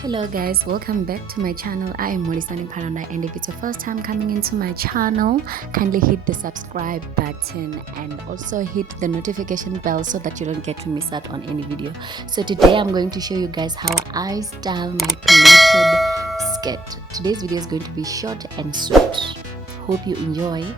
Hello guys, welcome back to my channel. I am Molisani Paranda, and if it's your first time coming into my channel, kindly hit the subscribe button and also hit the notification bell so that you don't get to miss out on any video. So today I'm going to show you guys how I style my pleated skirt. Today's video is going to be short and sweet. Hope you enjoy.